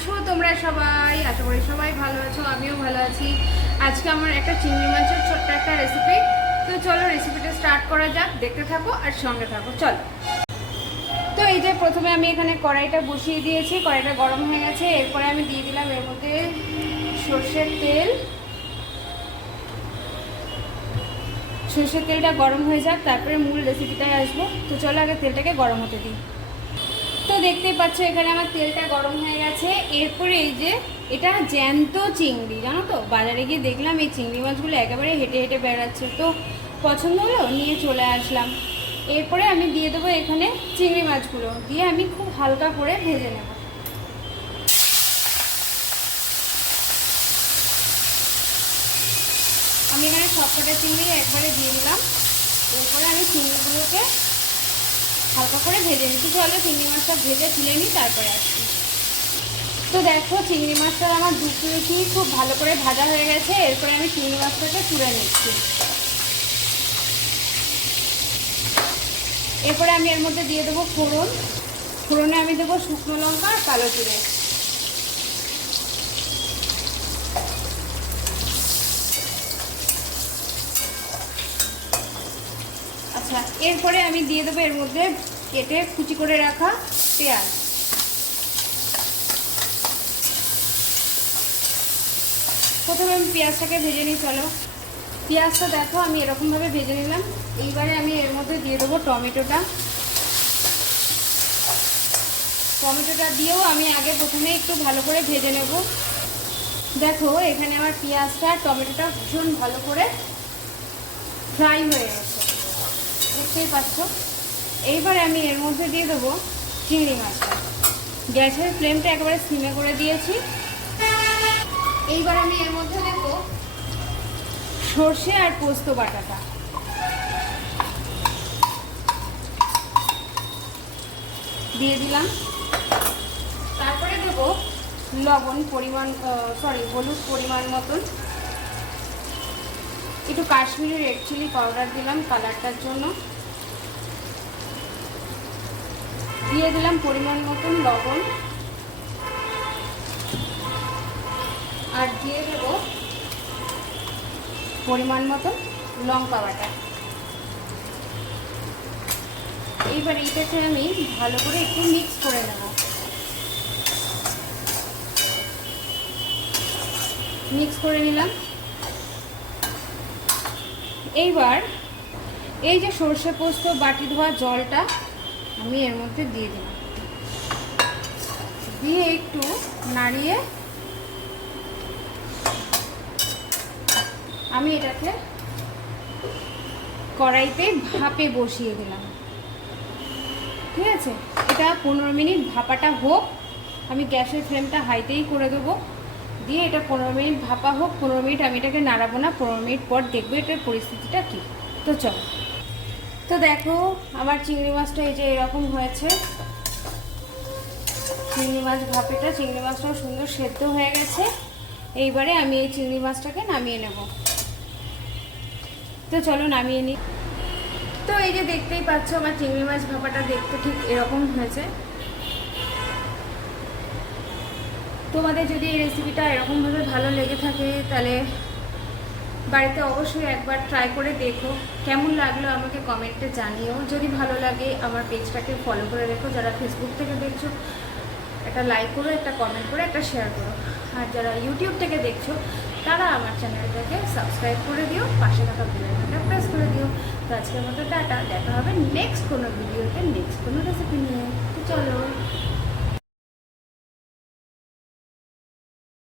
আছো তোমরা সবাই? আশা করি সবাই ভালো আছো, আমিও ভালো আছি। আজকে আমার একটা চিংড়ি মাছের ছোট্ট একটা রেসিপি। তো চলো রেসিপিটা স্টার্ট করা যাক, দেখতে থাকো আর সঙ্গে থাকো। চলো। তো এই যে প্রথমে আমি এখানে কড়াইটা বসিয়ে দিয়েছি, কড়াইটা গরম হয়ে গেছে। এরপরে আমি দিয়ে দিলাম এর মধ্যে সর্ষের তেল। সর্ষের তেলটা গরম হয়ে যাক, তারপরে মূল রেসিপিটায় আসবো। তো চলো আগে তেলটাকে গরম হতে দিই। তো দেখতেই পাচ্ছ এখানে আমার তেলটা গরম হয়ে গেছে। এরপরে এই যে এটা জ্যান্ত চিংড়ি, জানো তো, বাজারে গিয়ে দেখলাম এই চিংড়ি মাছগুলো একেবারে হেঁটে হেঁটে বেড়াচ্ছে, তো পছন্দ হলো, নিয়ে চলে আসলাম। এরপরে আমি দিয়ে দেবো এখানে চিংড়ি মাছগুলো, দিয়ে আমি খুব হালকা করে ভেজে নেব। আমি এখানে সবকটা চিংড়ি একবারে দিয়ে দিলাম। এরপরে আমি চিংড়িগুলোকে হালকা করে ভেজে নিচ্ছি। চলো চিংড়ি মাছটা ভেজে তুলে নিই, তারপরে আসছি। তো দেখো চিংড়ি মাছটা আমার দু পিঠি খুব ভালো করে ভাজা হয়ে গেছে। এরপরে আমি চিংড়ি মাছটাকে তুলে নিচ্ছি। এরপরে আমি এর মধ্যে দিয়ে দেবো ফোড়ন। ফোড়নে আমি দেবো শুকনো লঙ্কা আর কালো জিরে। আচ্ছা, এরপরে আমি দিয়ে দেবো এর মধ্যে কেটে কুচি করে রাখা পেঁয়াজ। প্রথমে আমি পেঁয়াজটাকে ভেজে নিই। চলো, পেঁয়াজটা দেখো আমি এরকমভাবে ভেজে নিলাম। এইবারে আমি এর মধ্যে দিয়ে দেবো টমেটোটা। টমেটোটা দিয়েও আমি আগে প্রথমে একটু ভালো করে ভেজে নেব। দেখো এখানে আমার পেঁয়াজটা টমেটোটা ভীষণ ভালো করে ফ্রাই হয়ে গেছে, দেখতেই পাচ্ছ। এইবারে আমি এর মধ্যে দিয়ে দেবো চিংড়ি মাছটা। গ্যাসের ফ্লেমটা একেবারে সিমে করে দিয়েছি। এইবার আমি এর মধ্যে দেব সর্ষে আর পোস্ত বাটাটা। দিয়ে দিলাম। তারপরে দেব লবণ পরিমাণ, হলুদ পরিমাণ মতন। একটু কাশ্মীরি রেড চিলি পাউডার দিলাম কালারটার জন্য। দিয়ে দিলাম পরিমাণ মতন লবণ। আর দিয়ে দেব পরিমাণ মতন লঙ্কা বাটা। এইবার এইটাকে আমি ভালো করে একটু মিক্স করে নেব। মিক্স করে নিলাম। এইবার এই যে সর্ষে পোস্ত বাটি ধোয়া জলটা আমি এর মধ্যে দিয়ে দিলাম। দিয়ে একটু নাড়িয়ে আমি এটাকে কড়াইতে ভাপে বসিয়ে দিলাম। ঠিক আছে, এটা 15 মিনিট ভাপাটা হোক। আমি গ্যাসের ফ্লেমটা হাইতেই করে দেবো। দিয়ে এটা 15 মিনিট ভাপা হোক। 15 মিনিট আমি এটাকে নাড়াবো না। 15 মিনিট পর দেখবো এটার পরিস্থিতিটা কী। তো চলো। তো দেখো আমার চিংড়ি মাছটা এই যে এরকম হয়েছে। চিংড়ি মাছ ভাপেটা, চিংড়ি মাছটাও সুন্দর সেদ্ধ হয়ে গেছে। এইবারে আমি এই চিংড়ি মাছটাকে নামিয়ে নেব। তো চলো নামিয়ে নিই। তো এই যে দেখতেই পাচ্ছ আমার চিংড়ি মাছ ভাপাটা দেখতে ঠিক এরকম হয়েছে। তোমাদের যদি এই রেসিপিটা এরকমভাবে ভালো লেগে থাকে তাহলে বাড়িতে অবশ্যই একবার ট্রাই করে দেখো। কেমন লাগলো আমাকে কমেন্টে জানিও। যদি ভালো লাগে আমার পেজটাকে ফলো করে রেখো। যারা ফেসবুক থেকে দেখছো একটা লাইক করো, একটা কমেন্ট করে, একটা শেয়ার করো। আর যারা ইউটিউব থেকে দেখছো তারা আমার চ্যানেলটাকে সাবস্ক্রাইব করে দিও, পাশে থাকা বেল আইকনটা প্রেস করে দিও। তো আজকের মতো টাটা, দেখা হবে নেক্সট কোনো ভিডিওতে, নেক্সট কোনো রেসিপি নিয়ে। তো চলো।